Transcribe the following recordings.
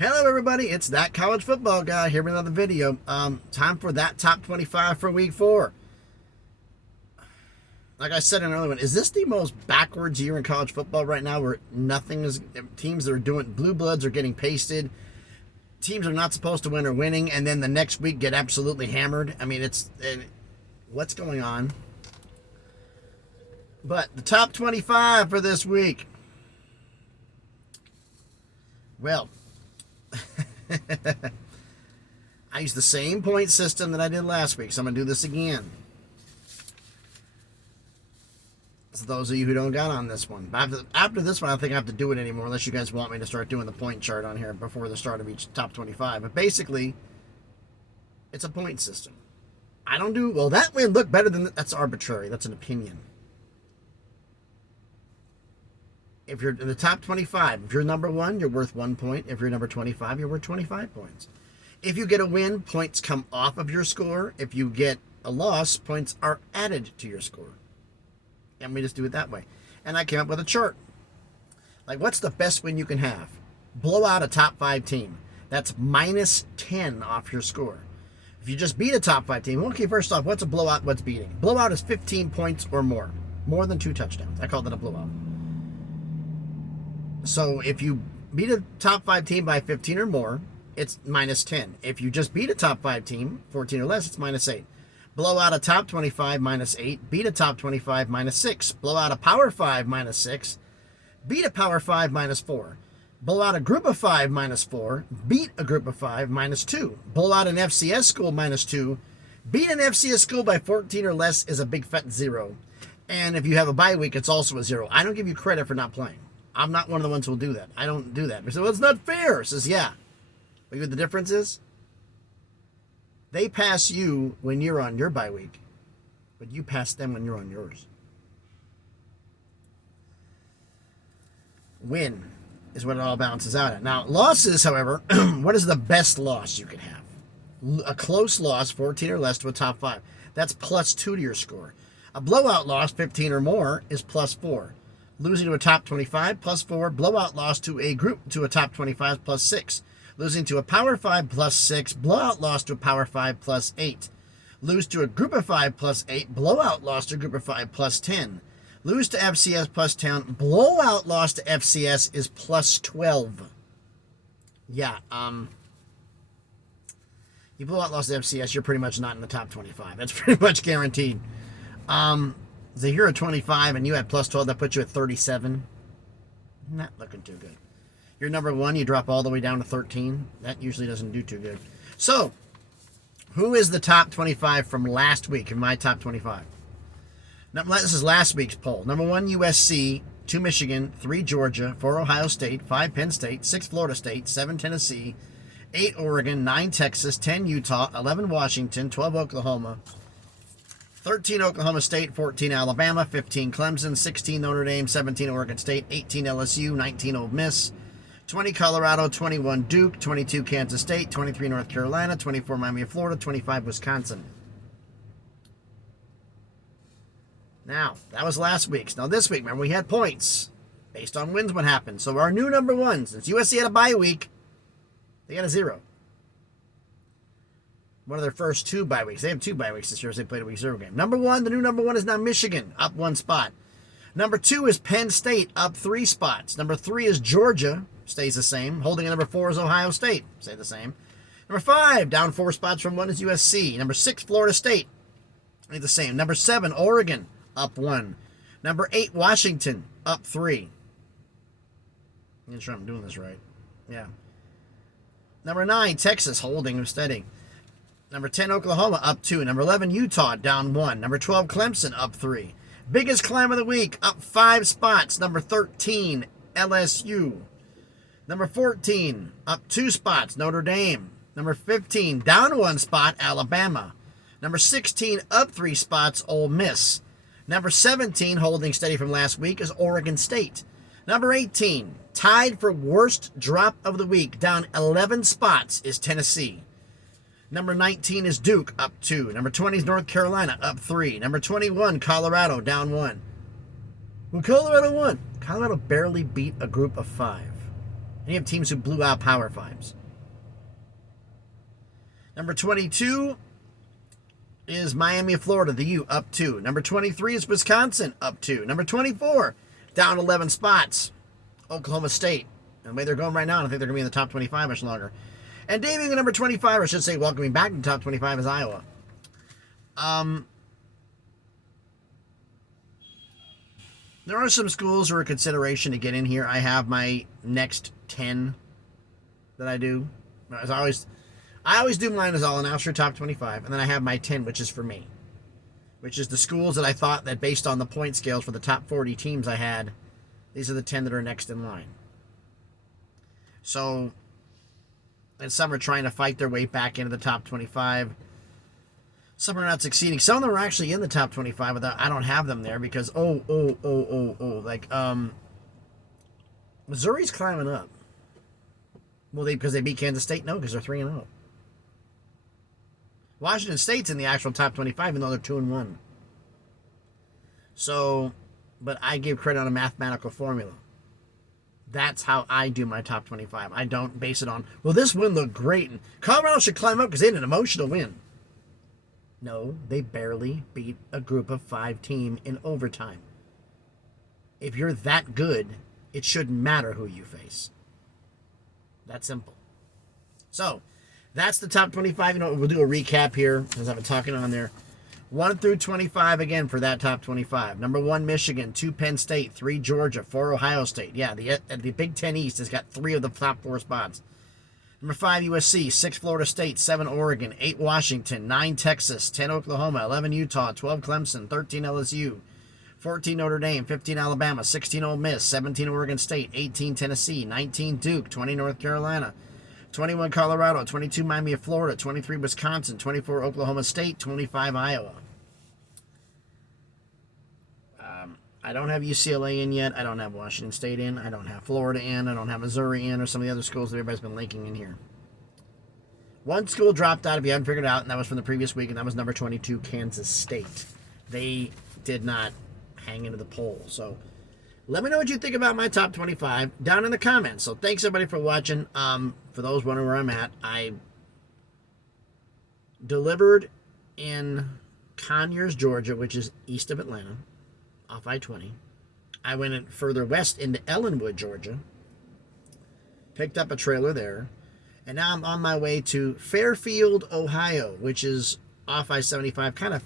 Hello everybody, it's that college football guy here with another video. Time for that top 25 for week 4. Like I said in an earlier one, is this the most backwards year in college football right now where nothing is, teams that are doing, blue bloods are getting pasted, teams are not supposed to win are winning, and then the next week get absolutely hammered? I mean, what's going on? But the top 25 for this week. Well, I used the same point system that I did last week, so I'm going to do this again. So those of you who don't got on this one. After this one, I think I have to do it anymore unless you guys want me to start doing the point chart on here before the start of each top 25. But basically, it's a point system. I don't do, well, that win looked better than, that's arbitrary. That's an opinion. If you're in the top 25, if you're number 1, you're worth 1 point. If you're number 25, you're worth 25 points. If you get a win, points come off of your score. If you get a loss, points are added to your score. And we just do it that way. And I came up with a chart. Like, what's the best win you can have? Blow out a top 5 team. That's minus 10 off your score. If you just beat a top 5 team, okay, first off, what's a blowout? What's beating? Blowout is 15 points or more. More than 2 touchdowns. I call that a blowout. So if you beat a top 5 team by 15 or more, it's minus 10. If you just beat a top 5 team, 14 or less, it's minus 8. Blow out a top 25, minus 8. Beat a top 25, minus 6. Blow out a power 5, minus 6. Beat a power 5, minus 4. Blow out a group of 5, minus 4. Beat a group of 5, minus 2. Blow out an FCS school, minus 2. Beat an FCS school by 14 or less is a big fat 0. And if you have a bye week, it's also a 0. I don't give you credit for not playing. I'm not one of the ones who will do that. I don't do that. They say, well, it's not fair. I says, yeah. But you know what the difference is? They pass you when you're on your bye week, but you pass them when you're on yours. Win is what it all balances out at. Now, losses, however, what is the best loss you can have? A close loss, 14 or less to a top 5. That's plus 2 to your score. A blowout loss, 15 or more, is plus 4. Losing to a top 25, plus 4. Blowout loss to a top 25, plus 6. Losing to a power 5, plus 6. Blowout loss to a power 5, plus 8. Lose to a group of 5, plus 8. Blowout loss to a group of 5, plus 10. Lose to FCS, plus 10. Blowout loss to FCS is plus 12. Yeah, you blowout loss to FCS, you're pretty much not in the top 25. That's pretty much guaranteed. So you're at 25 and you had plus 12, that puts you at 37. Not looking too good. You're number 1, you drop all the way down to 13. That usually doesn't do too good. So, who is the top 25 from last week in my top 25? Now, this is last week's poll. Number 1, USC, 2 Michigan, 3 Georgia, 4 Ohio State, 5 Penn State, 6 Florida State, 7 Tennessee, 8 Oregon, 9 Texas, 10 Utah, 11 Washington, 12 Oklahoma, 13 Oklahoma State, 14 Alabama, 15 Clemson, 16 Notre Dame, 17 Oregon State, 18 LSU, 19 Ole Miss, 20 Colorado, 21 Duke, 22 Kansas State, 23 North Carolina, 24 Miami of Florida, 25 Wisconsin. Now, that was last week's. Now this week, remember, we had points based on wins what happened. So our new number 1, since USC had a bye week, they got a 0. One of their first 2 bye weeks. They have 2 bye weeks this year as they played a week 0 game. Number 1, the new number 1 is now Michigan, up 1 spot. Number 2 is Penn State, up 3 spots. Number 3 is Georgia, stays the same. Holding at number 4 is Ohio State, stay the same. Number 5, down 4 spots from 1 is USC. Number 6, Florida State, stay the same. Number 7, Oregon, up 1. Number 8, Washington, up 3. I'm sure I'm doing this right. Yeah. Number 9, Texas, holding steady. Number 10, Oklahoma, up 2. Number 11, Utah, down 1. Number 12, Clemson, up 3. Biggest climb of the week, up 5 spots. Number 13, LSU. Number 14, up 2 spots, Notre Dame. Number 15, down 1 spot, Alabama. Number 16, up 3 spots, Ole Miss. Number 17, holding steady from last week, is Oregon State. Number 18, tied for worst drop of the week, down 11 spots, is Tennessee. Number 19 is Duke, up 2. Number 20 is North Carolina, up 3. Number 21, Colorado, down 1. Well, Colorado won. Colorado barely beat a group of 5. And you have teams who blew out Power Fives. Number 22 is Miami of Florida, the U, up 2. Number 23 is Wisconsin, up 2. Number 24, down 11 spots, Oklahoma State. And the way they're going right now, I think they're going to be in the top 25 much longer. And debuting at number 25, or I should say welcoming back to the top 25, is Iowa. There are some schools who are a consideration to get in here. I have my next 10 that I do. As I always do mine as all announced for top 25, and then I have my 10, which is for me, which is the schools that I thought that based on the point scales for the top 40 teams I had, these are the 10 that are next in line. So, and some are trying to fight their way back into the top 25. Some are not succeeding. Some of them are actually in the top 25, but I don't have them there because, Missouri's climbing up. Well, because they beat Kansas State? No, because they're 3-0. Washington State's in the actual top 25, even though they're 2-1. So, but I give credit on a mathematical formula. That's how I do my top 25. I don't base it on, well, this win looked great, and Colorado should climb up because they had an emotional win. No, they barely beat a group of 5 team in overtime. If you're that good, it shouldn't matter who you face. That simple. So, that's the top 25. You know, we'll do a recap here, as I've been talking on there. 1 through 25 again for that top 25. Number 1, Michigan. 2, Penn State. 3, Georgia. 4, Ohio State. Yeah, the Big Ten East has got 3 of the top 4 spots. Number 5, USC. 6, Florida State. 7, Oregon. 8, Washington. 9, Texas. 10, Oklahoma. 11, Utah. 12, Clemson. 13, LSU. 14, Notre Dame. 15, Alabama. 16, Ole Miss. 17, Oregon State. 18, Tennessee. 19, Duke. 20, North Carolina. 21, Colorado. 22, Miami of Florida. 23, Wisconsin. 24, Oklahoma State. 25, Iowa. I don't have UCLA in yet. I don't have Washington State in. I don't have Florida in. I don't have Missouri in, or some of the other schools that everybody's been linking in here. One school dropped out, if you hadn't figured it out, and that was from the previous week, and that was number 22, Kansas State. They did not hang into the poll. So let me know what you think about my top 25 down in the comments. So thanks, everybody, for watching. For those wondering where I'm at, I delivered in Conyers, Georgia, which is east of Atlanta, off I-20. I went further west into Ellenwood, Georgia. Picked up a trailer there. And now I'm on my way to Fairfield, Ohio, which is off I-75, kind of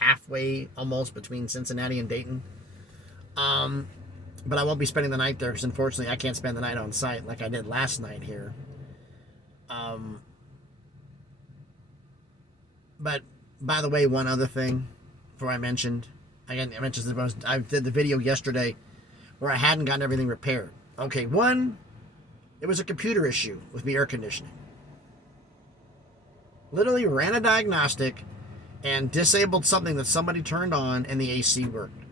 halfway almost between Cincinnati and Dayton. But I won't be spending the night there because unfortunately I can't spend the night on site like I did last night here. But by the way, one other thing before I mentioned, I mentioned this, I did the video yesterday where I hadn't gotten everything repaired. Okay, one, it was a computer issue with the air conditioning. Literally ran a diagnostic and disabled something that somebody turned on and the AC worked.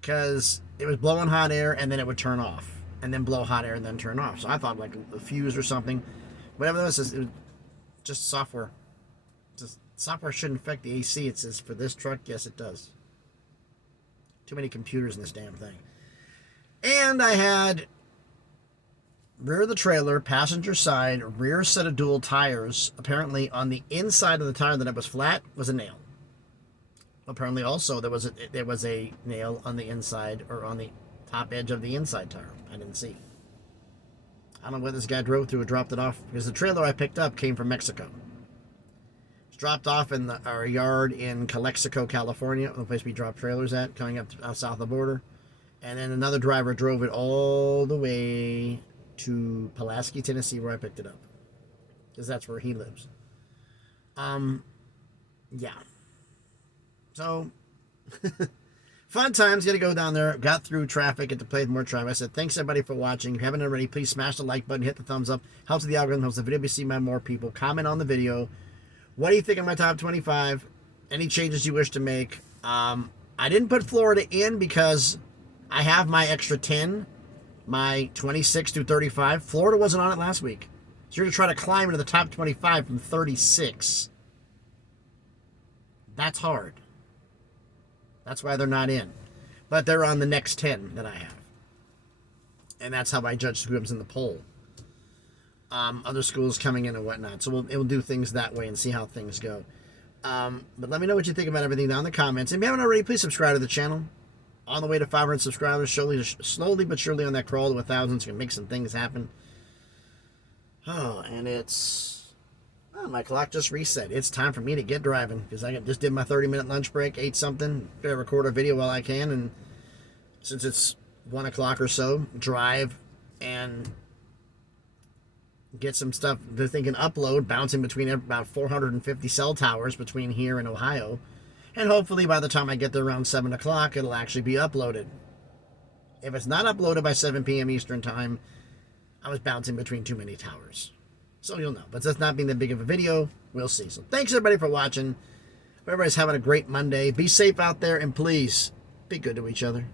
Because it was blowing hot air and then it would turn off. And then blow hot air and then turn off. So I thought like a fuse or something. Whatever this is, it was just software. Software shouldn't affect the AC. It says for this truck, yes it does. Too many computers in this damn thing. And I had rear of the trailer, passenger side, rear set of dual tires. Apparently on the inside of the tire that it was flat was a nail. Apparently also there was a nail on the inside or on the top edge of the inside tire. I didn't see. I don't know where this guy drove through and dropped it off because the trailer I picked up came from Mexico. Dropped off in our yard in Calexico, California, the place we drop trailers at, coming up south of the border. And then another driver drove it all the way to Pulaski, Tennessee, where I picked it up. Because that's where he lives. Yeah. So, fun times. Got to go down there. Got through traffic. Get to play with more traffic. I said, thanks everybody for watching. If you haven't already, please smash the like button. Hit the thumbs up. Helps the algorithm. Helps the video be seen by more people. Comment on the video. What do you think of my top 25? Any changes you wish to make? I didn't put Florida in because I have my extra 10, my 26 through 35. Florida wasn't on it last week. So you're going to try to climb into the top 25 from 36. That's hard. That's why they're not in. But they're on the next 10 that I have. And that's how I judge who's in the poll. Other schools coming in and whatnot. So it will do things that way and see how things go. But let me know what you think about everything down in the comments. If you haven't already, please subscribe to the channel. On the way to 500 subscribers, slowly but surely on that crawl to 1,000, so we can make some things happen. Oh, and my clock just reset. It's time for me to get driving because I just did my 30-minute lunch break, ate something, gonna record a video while I can, and since it's 1 o'clock or so, drive and get some stuff that they can upload, bouncing between about 450 cell towers between here and Ohio. And hopefully by the time I get there around 7 o'clock, it'll actually be uploaded. If it's not uploaded by 7 p.m. Eastern Time, I was bouncing between too many towers. So you'll know. But that's not being that big of a video. We'll see. So thanks everybody for watching. Everybody's having a great Monday. Be safe out there, and please be good to each other.